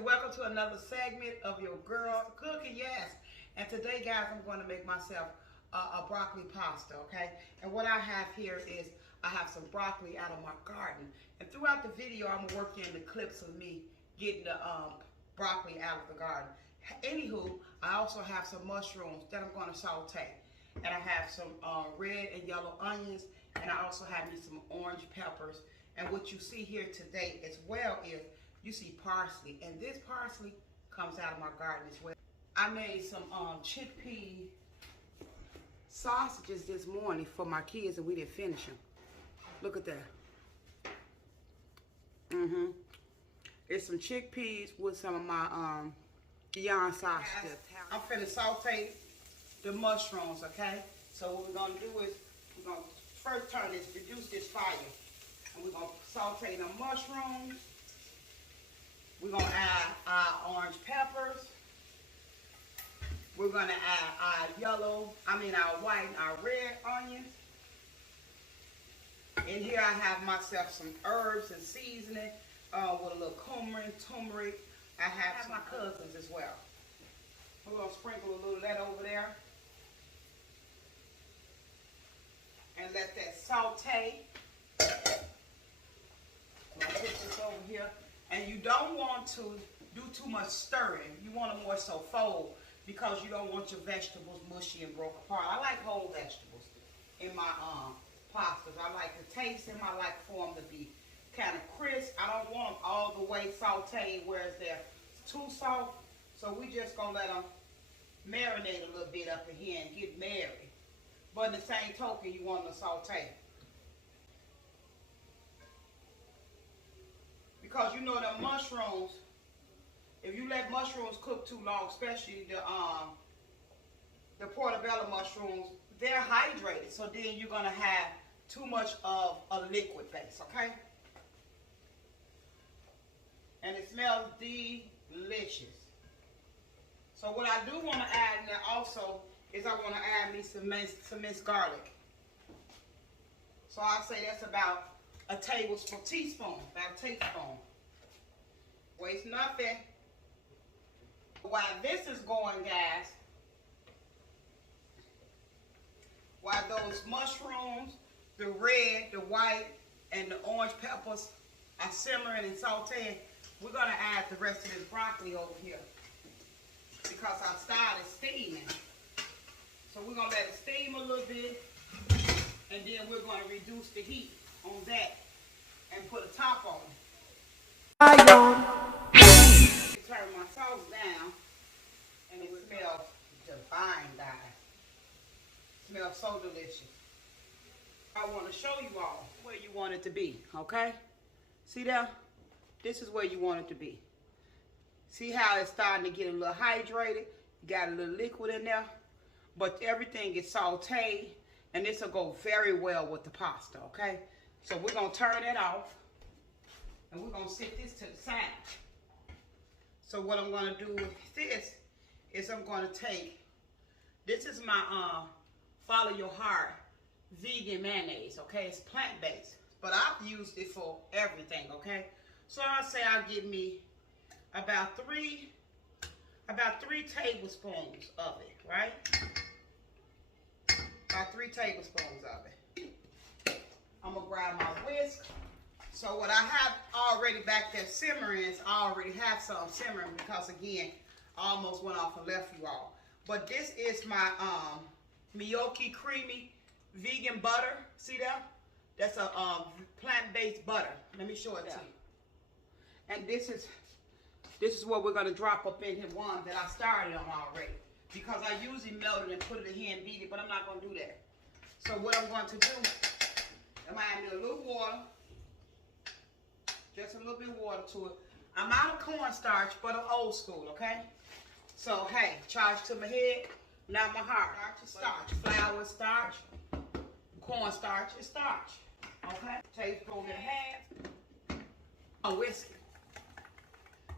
and welcome to another segment of your girl cooking. Yes, and today, guys, I'm going to make myself a broccoli pasta. Okay, and what I have here is I have some broccoli out of my garden, and throughout the video I'm working the clips of me getting the broccoli out of the garden. Anywho, I also have some mushrooms that I'm going to saute, and I have some red and yellow onions, and I also have me some orange peppers. And what you see here today as well is you see parsley, and this parsley comes out of my garden as well. I made some chickpea sausages this morning for my kids, and we didn't finish them. Look at that. It's some chickpeas with some of my beyond sausages. I'm finna saute the mushrooms, okay? So what we're gonna do is we're gonna first reduce this fire. And we're gonna saute the mushrooms. We're gonna add our orange peppers. We're gonna add our white and our red onions. In here I have myself some herbs and seasoning with a little cumin, turmeric. I have my cousins as well. We're gonna sprinkle a little of that over there. And let that saute. I'm gonna put this over here. And you don't want to do too much stirring. You want to more so fold because you don't want your vegetables mushy and broke apart. I like whole vegetables in my pastas. I like the taste and I like for them to be kind of crisp. I don't want them all the way sauteed whereas they're too soft. So we just gonna let them marinate a little bit up in here and get married. But in the same token, you want them to saute. Because you know the mushrooms, if you let mushrooms cook too long, especially the portobello mushrooms, they're hydrated. So then you're gonna have too much of a liquid base, okay? And it smells delicious. So what I do want to add in there also is I want to add me some minced garlic. So I'll say that's about a teaspoon. Waste nothing. While this is going, guys, while those mushrooms, the red, the white, and the orange peppers are simmering and sauteing, we're going to add the rest of this broccoli over here because I started steaming. So we're going to let it steam a little bit, and then we're going to reduce the heat on that and put a top on it. Turn my sauce down, and it smells divine, guys. It smells so delicious. I want to show you all where you want it to be, okay? See that? This is where you want it to be. See how it's starting to get a little hydrated? You got a little liquid in there, but everything is sauteed, and this will go very well with the pasta, okay? So we're going to turn it off, and we're going to set this to the side. So what I'm going to do with this is I'm going to take, this is my Follow Your Heart vegan mayonnaise, okay? It's plant-based, but I've used it for everything, okay? So I'll say I'll give me about three tablespoons of it, right? About 3 tablespoons of it. I'm gonna grab my whisk. So what I have already back there simmering is I already have some simmering because again, I almost went off and left you all. But this is my Miyokos creamy vegan butter. See that? That's a plant-based butter. Let me show it to you. And this is what we're gonna drop up in here, one that I started on already. Because I usually melt it and put it in here and beat it, but I'm not gonna do that. So what I'm going to do, I'm gonna add a little water, just a little bit of water to it. I'm out of cornstarch, but I'm old school, okay? So hey, charge to my head, not my heart. Starch is starch, flour is starch, cornstarch is starch, okay? Tablespoon and a half. I'm gonna whisk it.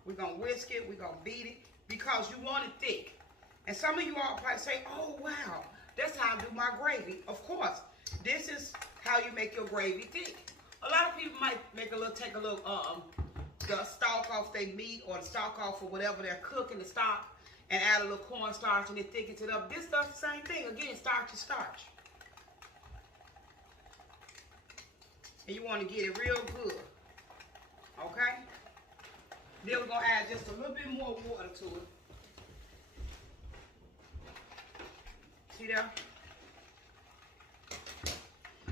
We're gonna whisk it, we're gonna beat it, because you want it thick. And some of you all probably say, oh wow, that's how I do my gravy. Of course, this is how you make your gravy thick. A lot of people might take a little the stalk off their meat or the stalk off of whatever they're cooking, the stock, and add a little cornstarch and it thickens it up. This stuff's the same thing. Again, starch is starch. And you want to get it real good. Okay? Then we're going to add just a little bit more water to it. See there?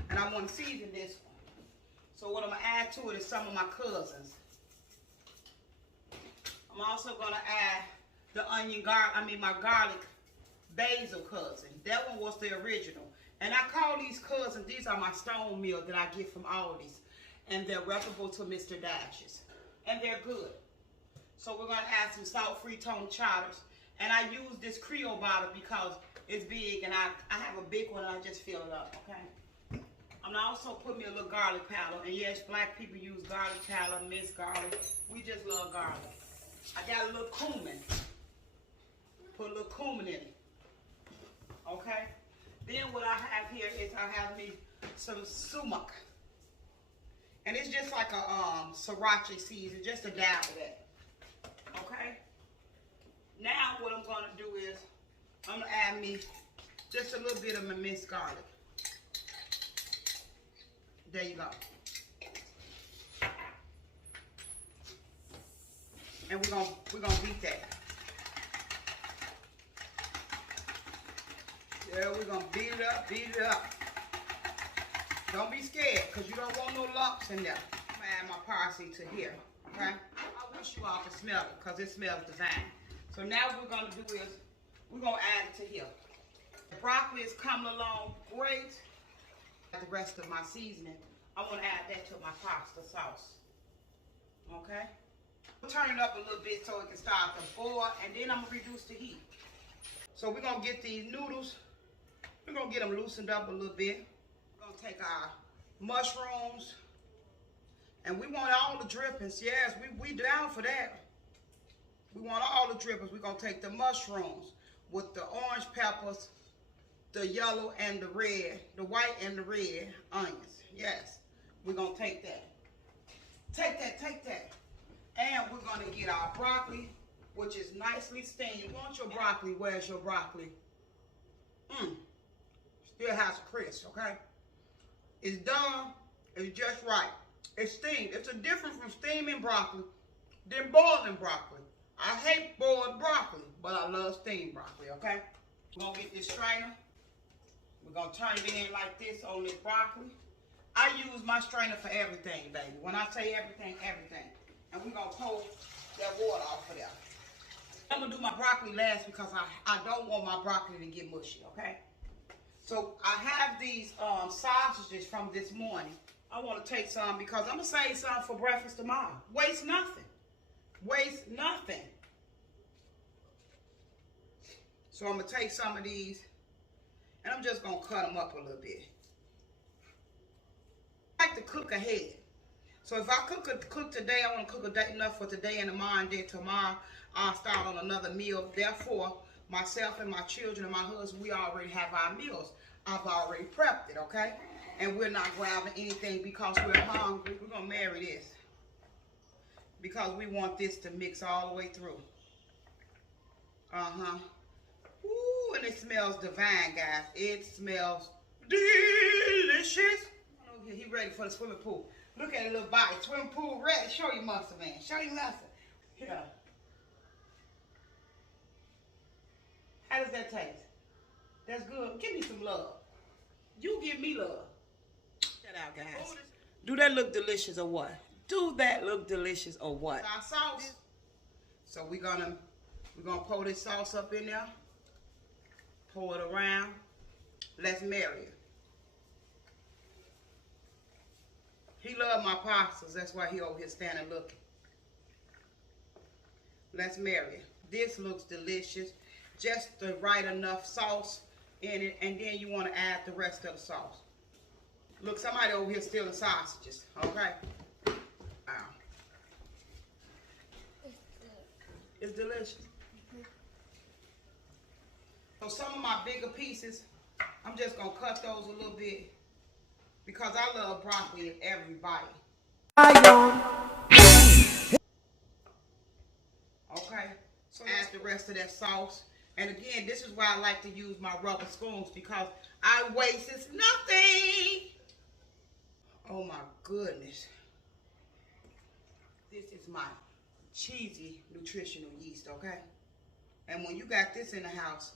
And I want to season this one. So what I'm going to add to it is some of my cousins. I'm also going to add the my garlic basil cousin. That one was the original. And I call these cousins, these are my stone meal that I get from Aldi's. And they're reputable to Mr. Dash's. And they're good. So we're going to add some salt-free tone chowders. And I use this Creole bottle because it's big and I have a big one and I just fill it up, okay? I'm going to also put me a little garlic powder. And yes, black people use garlic powder, minced garlic. We just love garlic. I got a little cumin. Put a little cumin in it. Okay? Then what I have here is I have me some sumac. And it's just like a sriracha season, just a dab of that. Okay? Now what I'm going to do is I'm going to add me just a little bit of my minced garlic. There you go. And we're gonna beat that. Yeah, we're gonna beat it up, beat it up. Don't be scared, because you don't want no lumps in there. I'm gonna add my parsley to here, okay? I wish you all could smell it, because it smells divine. So now what we're gonna do is, we're gonna add it to here. The broccoli is coming along great. The rest of my seasoning, I want to add that to my pasta sauce. Okay? Turn it up a little bit so it can start to boil, and then I'm going to reduce the heat. So we're going to get these noodles, we're going to get them loosened up a little bit. We're going to take our mushrooms, and we want all the drippings. Yes, we down for that. We want all the drippings. We're going to take the mushrooms with the orange peppers, the yellow and the red, the white and the red onions. Yes, we're going to take that. Take that, take that. And we're going to get our broccoli, which is nicely steamed. You want your broccoli, where's your broccoli? Still has a crisp, okay? It's done, it's just right. It's steamed. It's a different from steaming broccoli than boiling broccoli. I hate boiled broccoli, but I love steamed broccoli, okay? We're going to get this strainer. We're going to turn it in like this on this broccoli. I use my strainer for everything, baby. When I say everything, everything. And we're going to pull that water off of there. I'm going to do my broccoli last because I don't want my broccoli to get mushy, okay? So I have these sausages from this morning. I want to take some because I'm going to save some for breakfast tomorrow. Waste nothing. Waste nothing. So I'm going to take some of these and I'm just going to cut them up a little bit. I like to cook ahead. So if I cook today, I want to cook enough for today and tomorrow, and then tomorrow I'll start on another meal. Therefore, myself and my children and my husband, we already have our meals. I've already prepped it, okay? And we're not grabbing anything because we're hungry. We're going to marry this because we want this to mix all the way through. Ooh, and it smells divine, guys. It smells delicious. He ready for the swimming pool. Look at a little body. Swimming pool ready. Show your muscle, man. Show your muscle. Here. How does that taste? That's good. Give me some love. You give me love. Check that out, guys. Do that look delicious or what? Do that look delicious or what? Our sauce. So we're gonna pour this sauce up in there. Pour it around. Let's marry it. He loved my pastas. That's why he over here standing looking. Let's marry it. This looks delicious. Just the right enough sauce in it. And then you want to add the rest of the sauce. Look, somebody over here stealing sausages. Okay? Wow. It's delicious. So some of my bigger pieces, I'm just going to cut those a little bit. Because I love broccoli in every bite. Okay? So add the rest of that sauce. And again, this is why I like to use my rubber spoons, because I waste nothing. Oh my goodness. This is my cheesy nutritional yeast, okay? And when you got this in the house,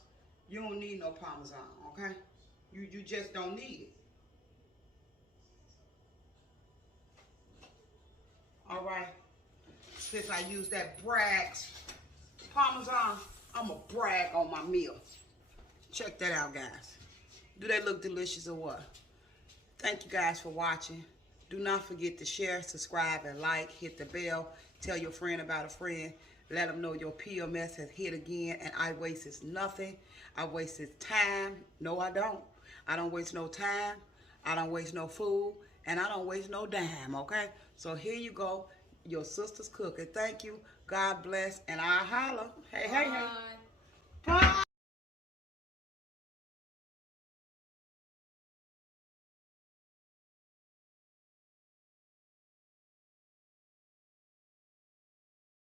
you don't need no Parmesan, okay? You just don't need it. All right. Since I use that Brags Parmesan, I'm going to brag on my meal. Check that out, guys. Do they look delicious or what? Thank you guys for watching. Do not forget to share, subscribe, and like. Hit the bell. Tell your friend about a friend. Let them know your PMS has hit again, and I wasted nothing. I wasted time. No, I don't. I don't waste no time. I don't waste no food, and I don't waste no dime, okay? So here you go. Your sister's cooking. Thank you. God bless, and I holla. Hey, hey, hey. Bye.